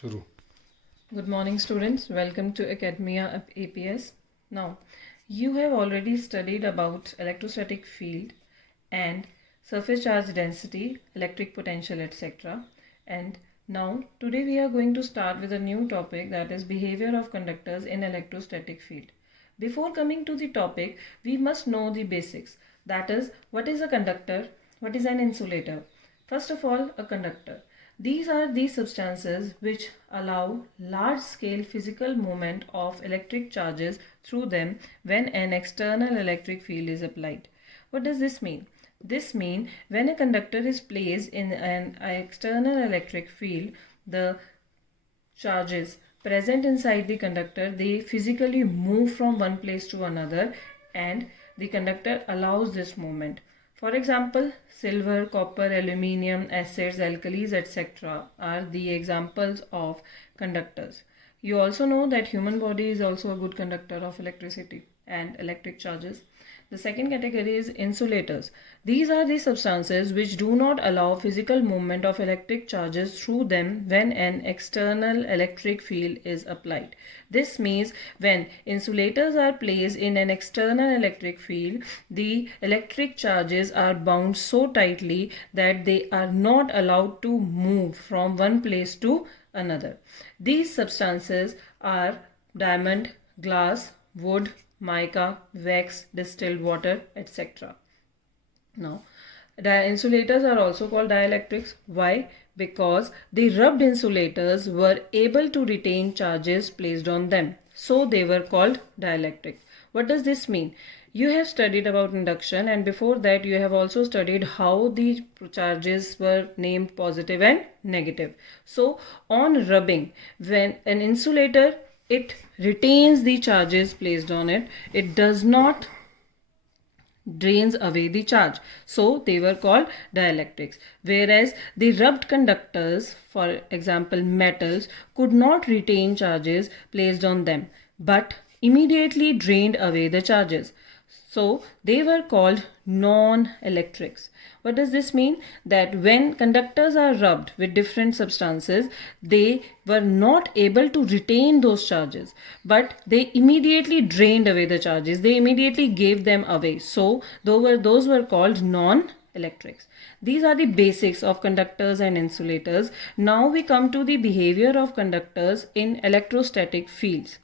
शुरू. Good morning, students. Welcome to Academia APS. Now, you have already studied about electrostatic field and surface charge density, electric potential, etc. And now, today we are going to start with a new topic, that is behavior of conductors in electrostatic field. Before coming to the topic, we must know the basics. That is, what is a conductor? What is an insulator? First of all, a conductor. These are the substances which allow large-scale physical movement of electric charges through them when an external electric field is applied. What does this mean? This means when a conductor is placed in an external electric field, the charges present inside the conductor, they physically move from one place to another, and the conductor allows this movement. For example, silver, copper, aluminium, acids, alkalis, etc. are the examples of conductors. You also know that human body is also a good conductor of electricity and electric charges. The second category is insulators. These are the substances which do not allow physical movement of electric charges through them when an external electric field is applied. This means when insulators are placed in an external electric field, the electric charges are bound so tightly that they are not allowed to move from one place to another. These substances are diamond, glass, wood, mica, wax, distilled water, etc. Now, insulators are also called dielectrics. Why? Because the rubbed insulators were able to retain charges placed on them. So they were called dielectric. What does this mean? You have studied about induction, and before that you have also studied how the charges were named positive and negative. So on rubbing, when an insulator, it retains the charges placed on it. It does not drains away the charge. So they were called dielectrics. Whereas the rubbed conductors, for example metals, could not retain charges placed on them but immediately drained away the charges. So they were called non-electrics. What does this mean? That when conductors are rubbed with different substances, they were not able to retain those charges, but they immediately drained away the charges. They immediately gave them away. So those were called non-electrics. These are the basics of conductors and insulators. Now we come to the behavior of conductors in electrostatic fields.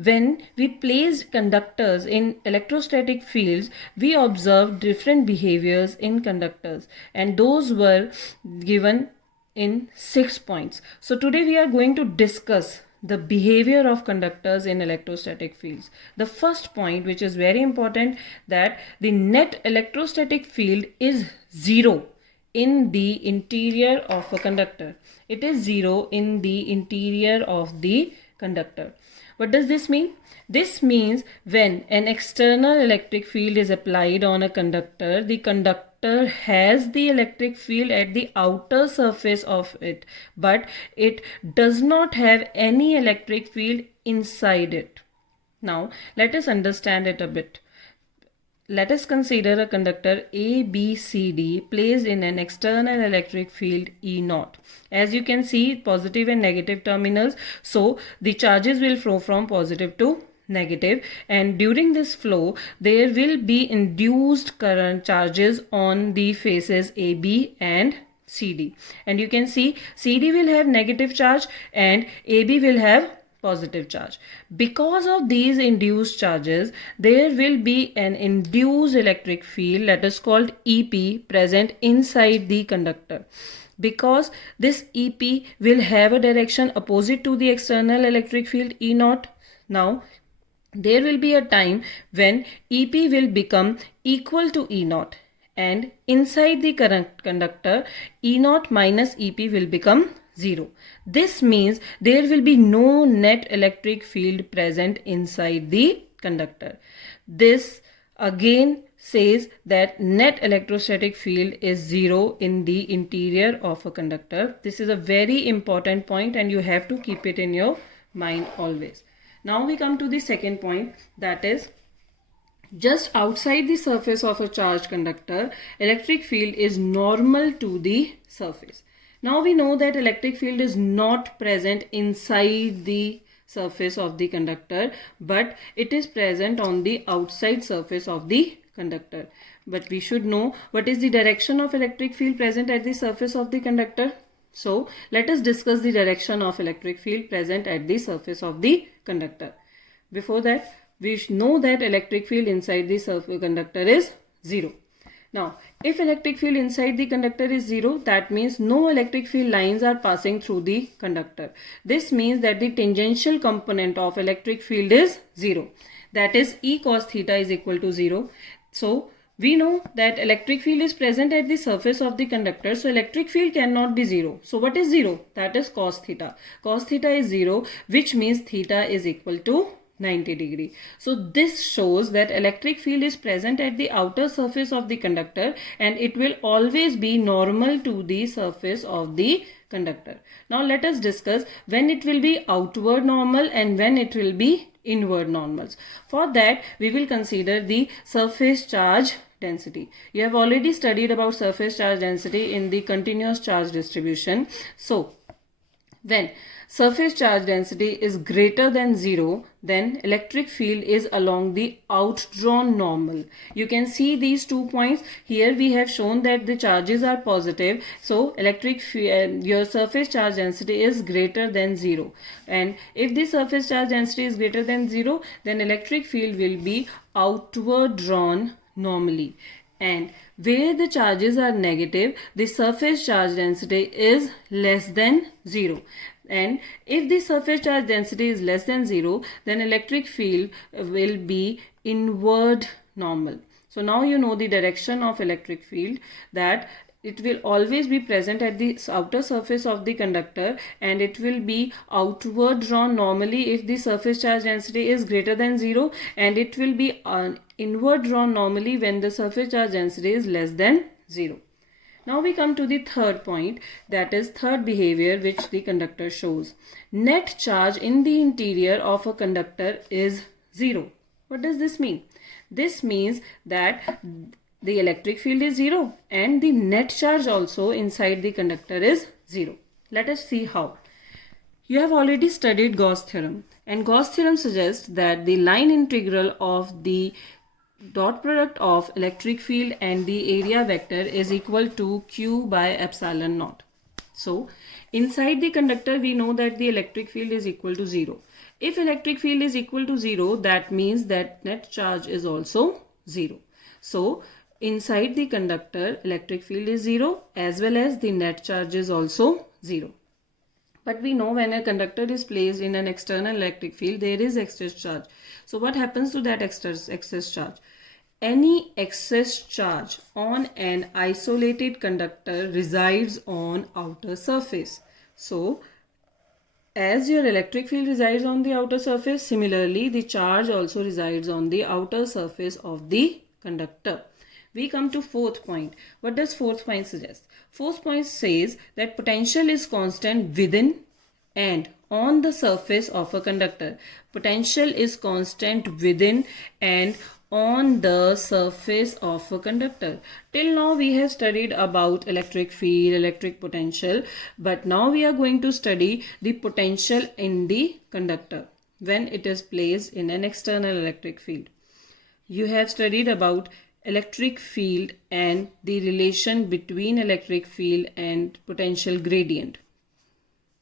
When we placed conductors in electrostatic fields, we observed different behaviors in conductors, and those were given in 6 points. So today we are going to discuss the behavior of conductors in electrostatic fields. The first point, which is very important, that the net electrostatic field is zero in the interior of a conductor. It is zero in the interior of the conductor. What does this mean? This means when an external electric field is applied on a conductor, the conductor has the electric field at the outer surface of it, but it does not have any electric field inside it. Now, let us understand it a bit. Let us consider a conductor ABCD placed in an external electric field E0. As you can see, positive and negative terminals. So the charges will flow from positive to negative, and during this flow there will be induced current charges on the faces AB and CD. And you can see CD will have negative charge and AB will have positive charge. Because of these induced charges, there will be an induced electric field, that is called EP, present inside the conductor. Because this EP will have a direction opposite to the external electric field E0. Now, there will be a time when EP will become equal to E0, and inside the current conductor, E0 minus EP will become 0. This means there will be no net electric field present inside the conductor. This again says that net electrostatic field is 0 in the interior of a conductor. This is a very important point and you have to keep it in your mind always. Now we come to the second point, that is just outside the surface of a charged conductor, electric field is normal to the surface. Now we know that electric field is not present inside the surface of the conductor, but it is present on the outside surface of the conductor. But we should know what is the direction of electric field present at the surface of the conductor. So let us discuss the direction of electric field present at the surface of the conductor. Before that, we know that electric field inside the conductor is 0. Now, if electric field inside the conductor is 0, that means no electric field lines are passing through the conductor. This means that the tangential component of electric field is 0. That is E cos theta is equal to 0. So, we know that electric field is present at the surface of the conductor. So, electric field cannot be 0. So, what is 0? That is cos theta. Cos theta is 0, which means theta is equal to 90 degree. So this shows that electric field is present at the outer surface of the conductor and it will always be normal to the surface of the conductor. Now let us discuss when it will be outward normal and when it will be inward normals. For that we will consider the surface charge density. You have already studied about surface charge density in the continuous charge distribution. So when surface charge density is greater than 0, then electric field is along the outdrawn normal. You can see these 2 points. Here we have shown that the charges are positive. So electric field, your surface charge density is greater than 0. And if the surface charge density is greater than 0, then electric field will be outward drawn normally. And where the charges are negative, the surface charge density is less than 0. And if the surface charge density is less than 0, then electric field will be inward normal. So now you know the direction of electric field, that it will always be present at the outer surface of the conductor and it will be outward drawn normally if the surface charge density is greater than 0, and it will be inward drawn normally when the surface charge density is less than 0. Now we come to the third point, that is third behavior which the conductor shows. Net charge in the interior of a conductor is 0. What does this mean? This means that the electric field is 0 and the net charge also inside the conductor is 0. Let us see how. You have already studied Gauss Theorem, and Gauss Theorem suggests that the line integral of the dot product of electric field and the area vector is equal to Q by epsilon naught. So inside the conductor we know that the electric field is equal to 0. If electric field is equal to 0, that means that net charge is also 0. So inside the conductor electric field is 0 as well as the net charge is also 0. But we know when a conductor is placed in an external electric field, there is excess charge. So what happens to that excess charge? Any excess charge on an isolated conductor resides on outer surface. So as your electric field resides on the outer surface, similarly the charge also resides on the outer surface of the conductor. We come to fourth point. What does fourth point suggest? Fourth point says that potential is constant within and on the surface of a conductor. Potential is constant within and on the surface of a conductor. Till now we have studied about electric field, electric potential, but now we are going to study the potential in the conductor when it is placed in an external electric field. You have studied about electric field and the relation between electric field and potential gradient.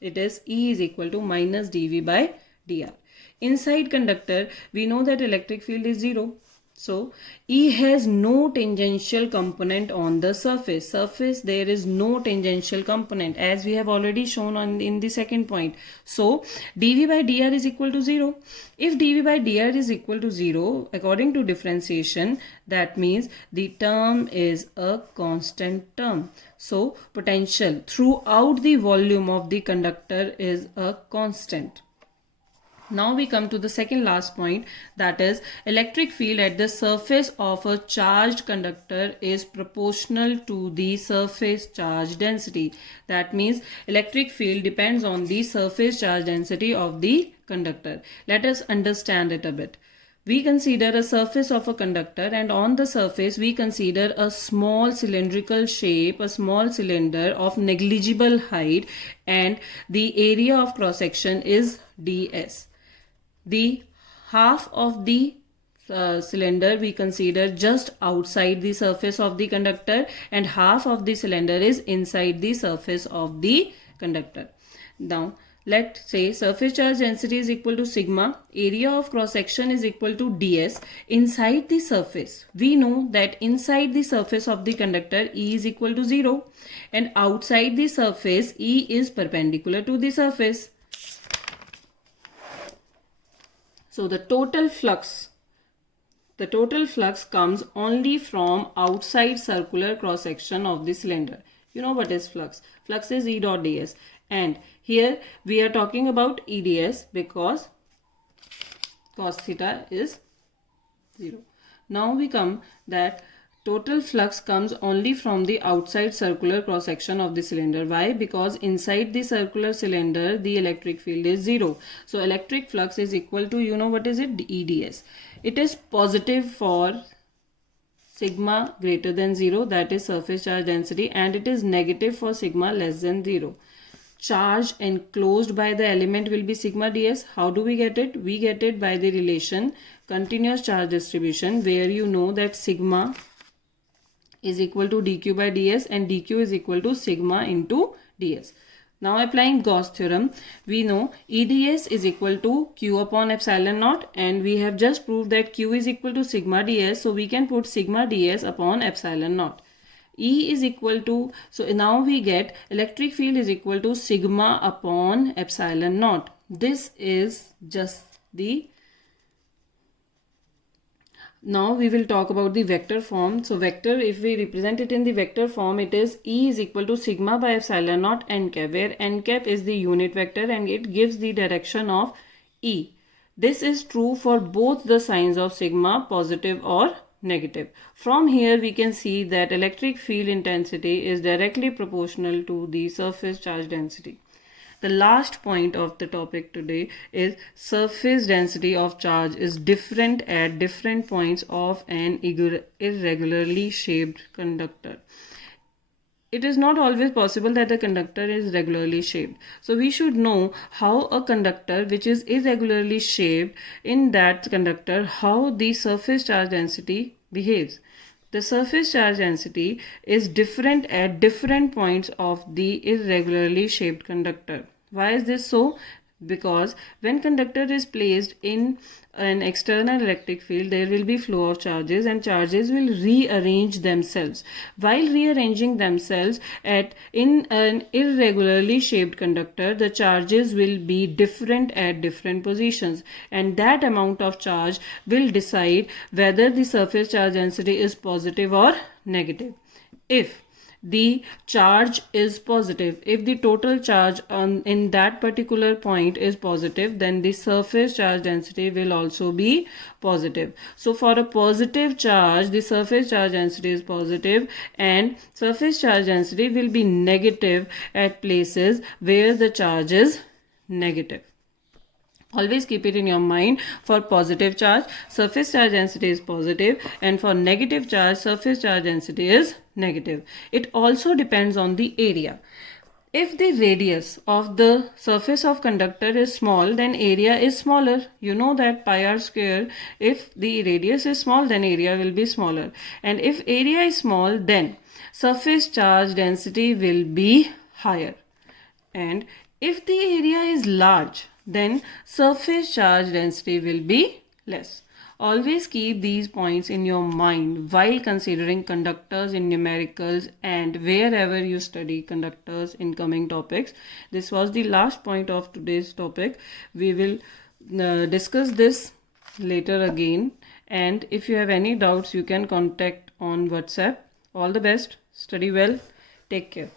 It is E is equal to minus dV by dr. Inside conductor we know that electric field is 0. So E has no tangential component on the surface. There is no tangential component as we have already shown in the second point. So dV by dr is equal to 0. If dV by dr is equal to 0, according to differentiation, that means the term is a constant term. So potential throughout the volume of the conductor is a constant. Now we come to the second last point, that is electric field at the surface of a charged conductor is proportional to the surface charge density. That means electric field depends on the surface charge density of the conductor. Let us understand it a bit. we consider a surface of a conductor, and on the surface we consider a small cylindrical shape, a small cylinder of negligible height, and the area of cross section is ds. The half of the cylinder we consider just outside the surface of the conductor, and half of the cylinder is inside the surface of the conductor. Now let's say surface charge density is equal to sigma, area of cross section is equal to ds. Inside the surface, we know that inside the surface of the conductor E is equal to 0, and outside the surface E is perpendicular to the surface. So the total flux comes only from outside circular cross section of the cylinder. You know what is flux? Flux is E dot ds, and here we are talking about EDS because cos theta is 0. Now we come that total flux comes only from the outside circular cross section of the cylinder. Why? Because inside the circular cylinder the electric field is 0. So electric flux is equal to, you know what is it? EDS. It is positive for sigma greater than 0, that is surface charge density, and it is negative for sigma less than 0. Charge enclosed by the element will be sigma ds. How do we get it? We get it by the relation continuous charge distribution, where you know that sigma is equal to dq by ds and dq is equal to sigma into ds. Now applying Gauss theorem, we know EDS is equal to Q upon epsilon naught, and we have just proved that Q is equal to sigma ds, so we can put sigma ds upon epsilon naught. E is equal to, so now we get electric field is equal to sigma upon epsilon naught. This is just the, now we will talk about the vector form. So vector, if we represent it in the vector form, it is E is equal to sigma by epsilon naught n cap, where n cap is the unit vector and it gives the direction of E. This is true for both the signs of sigma, positive or negative. From here we can see that electric field intensity is directly proportional to the surface charge density. The last point of the topic today is surface density of charge is different at different points of an irregularly shaped conductor. It is not always possible that the conductor is regularly shaped. So we should know how a conductor which is irregularly shaped, in that conductor, how the surface charge density behaves. The surface charge density is different at different points of the irregularly shaped conductor. Why is this so? Because when conductor is placed in an external electric field, there will be flow of charges and charges will rearrange themselves. While rearranging themselves in an irregularly shaped conductor, the charges will be different at different positions, and that amount of charge will decide whether the surface charge density is positive or negative. If the charge is positive, if the total charge in that particular point is positive, then the surface charge density will also be positive. So for a positive charge, the surface charge density is positive, and surface charge density will be negative at places where the charge is negative. Always keep it in your mind, for positive charge, surface charge density is positive, and for negative charge, surface charge density is negative. It also depends on the area. If the radius of the surface of conductor is small, then area is smaller. You know that pi r square, if the radius is small, then area will be smaller. And if area is small, then surface charge density will be higher. And if the area is large, then surface charge density will be less. Always keep these points in your mind while considering conductors in numericals and wherever you study conductors in coming topics. This was the last point of today's topic. We will discuss this later again, and if you have any doubts, you can contact on WhatsApp. All the best. Study well. Take care.